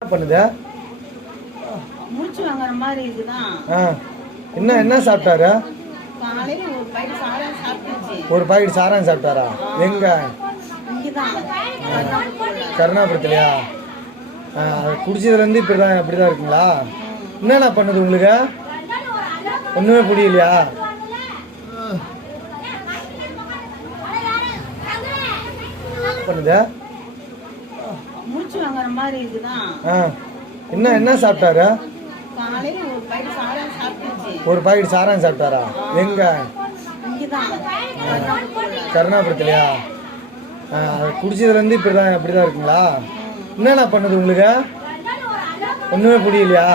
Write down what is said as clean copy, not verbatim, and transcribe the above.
என்ன பண்ணுது? மூச்சு வாங்குற மாதிரி இருக்குதான். என்ன சாப்பிட்டாரு? காலையில ஒரு பாக்கெட் சாராயம் சாப்பிட்டுச்சு. ஒரு பாக்கெட் சாராயம் சாப்பிட்டாரா? எங்க? இங்கதான் கருணாபுரத்துலையா? குடிச்சதுலேருந்து இப்படிதான் இருக்குங்களா? என்னென்ன பண்ணுது உங்களுக்கு? ஒன்றுமே புரியலையா? பண்ணுது? மூச்சு வாங்குற மாதிரி இருக்குதான். என்ன சாப்பிட்டாரு? காலையில ஒரு பாக்கெட் சாராயம் சாப்பிட்டுச்சு. ஒரு பாக்கெட் சாராயம் சாப்பிட்டாரா? எங்க? இங்கதான் கருணாபுரத்துலையா? குடிச்சதுலேருந்து இப்படிதான் இருக்குங்களா? என்னென்ன பண்ணுது உங்களுக்கு? ஒன்றுமே புரியலையா?